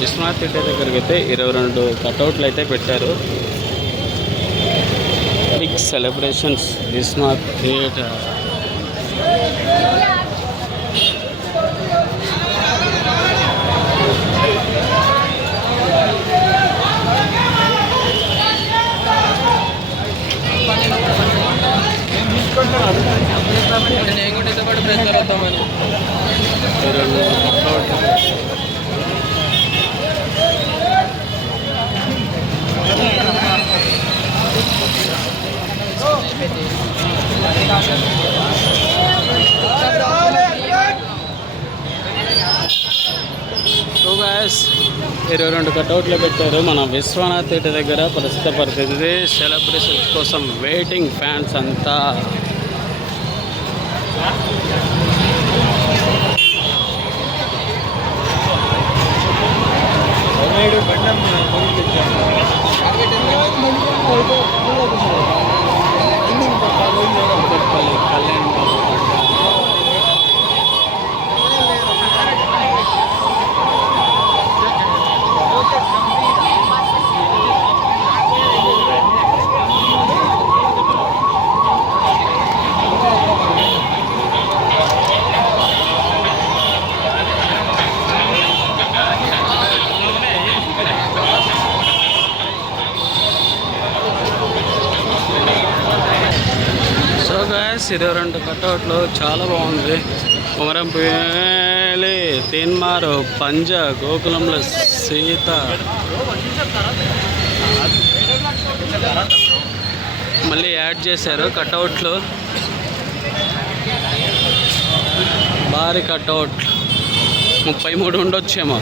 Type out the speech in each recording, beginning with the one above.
Vishwanath theatre దగ్గరికి అయితే ఇరవై రెండు కట్అవుట్లు అయితే పెట్టారు. బిగ్ సెలబ్రేషన్స్ విశ్వనాథ్ థియేటర్ నేను కూడా ఇతో పాటు ప్రెస్ అవుతామని ఇరవై రెండు కట్అవుట్ సో గాయస్ ఇరవై రెండు కట్అవుట్లు పెట్టారు మన విశ్వనాథ్ థియేటర్ దగ్గర ప్రస్తుత పరిస్థితి. సెలబ్రేషన్స్ కోసం వెయిటింగ్ ఫ్యాన్స్ అంతా. కళ్యాణ్ సో గాయస్ ఇరవై రెండు కట్అవుట్లు చాలా బాగుంది. కుమరం పేలి తీన్మారు పంజ గోకులంలో సీత. మళ్ళీ యాడ్ చేశారు కట్అవుట్లు. భారీ కట్అవుట్లు ముప్పై మూడు ఉండొచ్చేమో.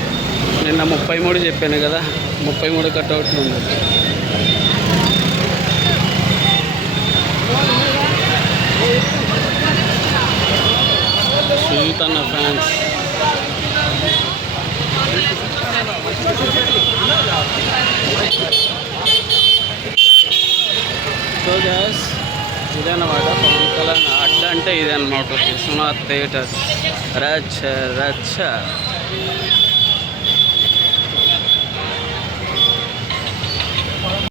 నిన్న ముప్పై మూడు చెప్పాను కదా ముప్పై మూడు కట్అవుట్లు ఉండొచ్చు. సునీతన్న ఫ్యాన్స్ సో గ్యాస్ ఇదన్నమాట పవన్ కళ్యాణ్ అడ్డ అంటే ఇదే అనమాట విశ్వనాథ్ థియేటర్. రచ్చ రచ్చ.